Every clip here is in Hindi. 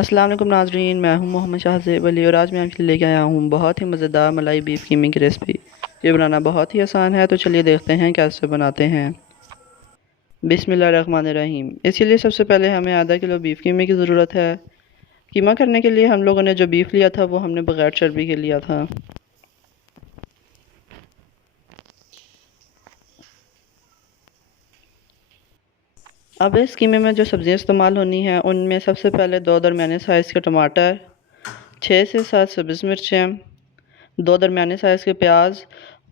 अस्सलाम वालेकुम नाज़रीन, मैं हूं मोहम्मद शाहज़ेब अली और आज मैं आपके लिए लेके आया हूं बहुत ही मज़ेदार मलाई बीफ कीमे की रेसिपी। ये बनाना बहुत ही आसान है, तो चलिए देखते हैं कैसे बनाते हैं। बिस्मिल्लाहिर्रहमानिर्रहीम। इसके लिए सबसे पहले हमें आधा किलो बीफ कीमे की ज़रूरत है। कीमा करने के लिए हम लोगों ने जो बीफ लिया था वो हमने बग़ैर चर्बी के लिया था। अब इस कीमे में जो सब्ज़ियाँ इस्तेमाल होनी हैं उनमें सबसे पहले 2 दरमियाने साइज़ के टमाटर, 6 से 7 सब्ज़ मिर्चें, 2 दरमियाने साइज़ के प्याज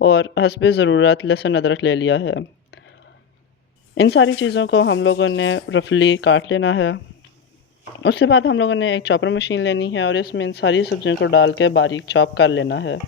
और हस्बे ज़रूरत लहसुन अदरक ले लिया है। इन सारी चीज़ों को हम लोगों ने रफली काट लेना है। उसके बाद हम लोगों ने एक चॉपर मशीन लेनी है और इसमें इन सारी सब्ज़ियों को डाल के बारीक चॉप कर लेना है।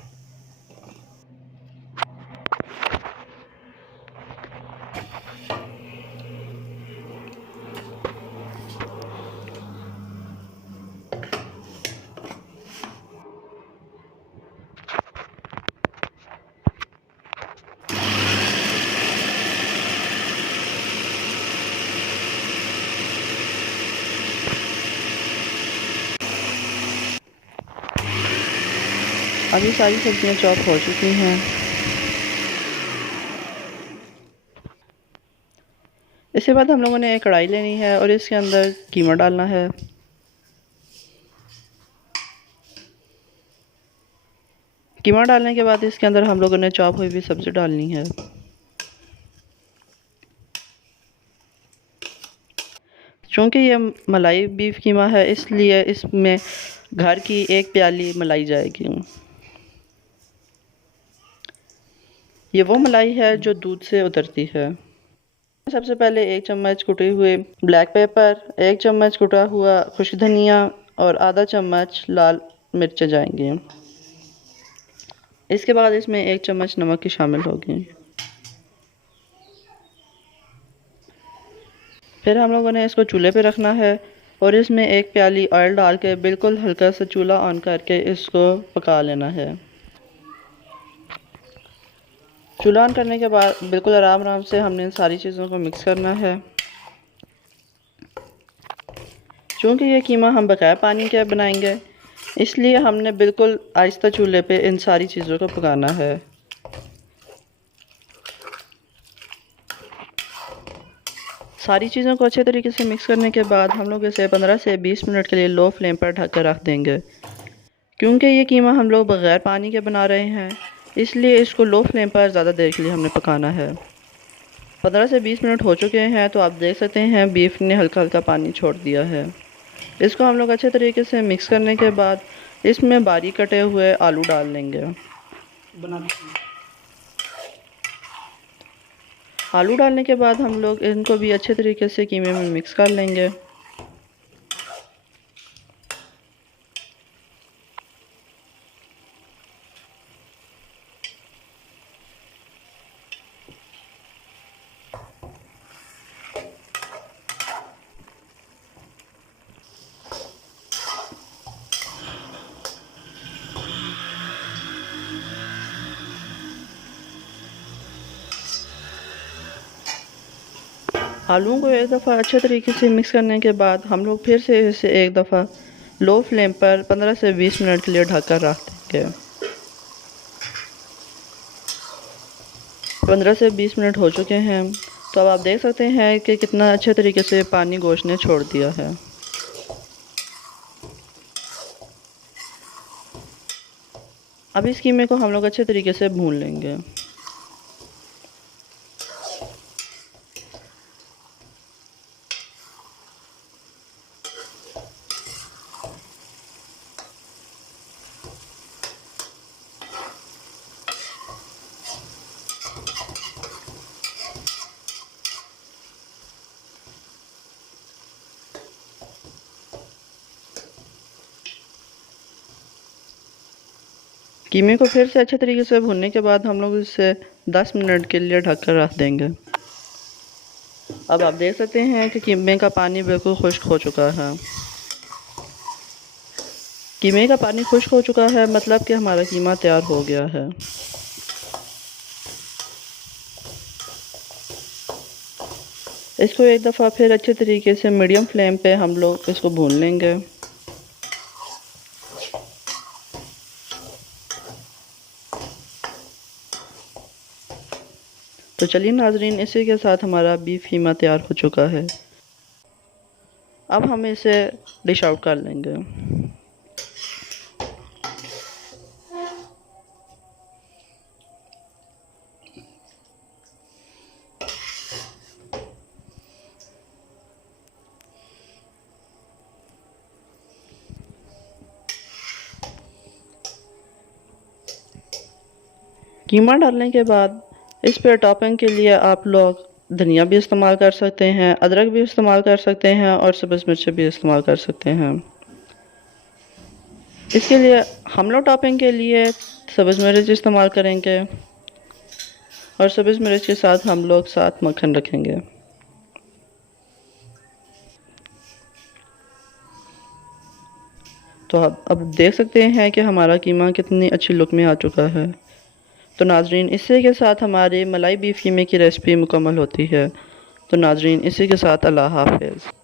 अब ये सारी सब्ज़ियाँ चॉप हो चुकी हैं। इसके बाद हम लोगों ने एक कढ़ाई लेनी है और इसके अंदर कीमा डालना है। कीमा डालने के बाद इसके अंदर हम लोगों ने चॉप हुई हुई सब्ज़ी डालनी है। चूँकि ये मलाई बीफ कीमा है इसलिए इसमें घर की 1 प्याली मलाई जाएगी। ये वो मलाई है जो दूध से उतरती है। सबसे पहले 1 चम्मच कुटे हुए ब्लैक पेपर, 1 चम्मच कुटा हुआ खुश्क धनिया और आधा चम्मच लाल मिर्चें जाएंगी। इसके बाद इसमें 1 चम्मच नमक की शामिल होगी। फिर हम लोगों ने इसको चूल्हे पे रखना है और इसमें 1 प्याली ऑयल डाल के बिल्कुल हल्का सा चूल्हा ऑन करके इसको पका लेना है। चूल्हा ऑन करने के बाद बिल्कुल आराम आराम से हमने इन सारी चीज़ों को मिक्स करना है। चूँकि ये कीमा हम बगैर पानी के बनाएंगे इसलिए हमने बिल्कुल आहिस्ता चूल्हे पे इन सारी चीज़ों को पकाना है। सारी चीज़ों को अच्छे तरीके से मिक्स करने के बाद हम लोग इसे 15 से 20 मिनट के लिए लो फ्लेम पर ढक कर रख देंगे। क्योंकि ये कीमा हम लोग बगैर पानी के बना रहे हैं इसलिए इसको लो फ्लेम पर ज़्यादा देर के लिए हमने पकाना है। 15 से 20 मिनट हो चुके हैं तो आप देख सकते हैं बीफ ने हल्का हल्का पानी छोड़ दिया है। इसको हम लोग अच्छे तरीके से मिक्स करने के बाद इसमें बारीक कटे हुए आलू डाल लेंगे। आलू डालने के बाद हम लोग इनको भी अच्छे तरीके से कीमे में मिक्स कर लेंगे। आलूओं को एक दफ़ा अच्छे तरीके से मिक्स करने के बाद हम लोग फिर से इसे एक दफ़ा लो फ्लेम पर 15 से 20 मिनट के लिए ढककर रख देंगे। 15 से 20 मिनट हो चुके हैं तो अब आप देख सकते हैं कि कितना अच्छे तरीके से पानी गोश्त ने छोड़ दिया है। अब इस कीमे को हम लोग अच्छे तरीके से भून लेंगे। कीमे को फिर से अच्छे तरीके से भूनने के बाद हम लोग इसे 10 मिनट के लिए ढककर रख देंगे। अब आप देख सकते हैं कि कीमे का पानी बिल्कुल खुश्क हो चुका है। कीमे का पानी खुश्क हो चुका है मतलब कि हमारा कीमा तैयार हो गया है। इसको एक दफ़ा फिर अच्छे तरीके से मीडियम फ्लेम पे हम लोग इसको भून लेंगे। तो चलिए नाजरीन, इसी के साथ हमारा बीफ कीमा तैयार हो चुका है। अब हम इसे डिश आउट कर लेंगे। कीमा डालने के बाद इस पर टॉपिंग के लिए आप लोग धनिया भी इस्तेमाल कर सकते हैं, अदरक भी इस्तेमाल कर सकते हैं और सब्ज़ मिर्च भी इस्तेमाल कर सकते हैं। इसके लिए हम लोग टॉपिंग के लिए सब्ज़ मिर्च इस्तेमाल करेंगे और सब्ज़ मिर्च के साथ हम लोग साथ मक्खन रखेंगे। तो अब देख सकते हैं कि हमारा कीमा कितनी अच्छी लुक में आ चुका है। तो नाजरीन, इसी के साथ हमारी मलाई बीफ कीमे की रेसिपी मुकम्मल होती है। तो नाजरीन, इसी के साथ अल्लाह हाफ़िज़।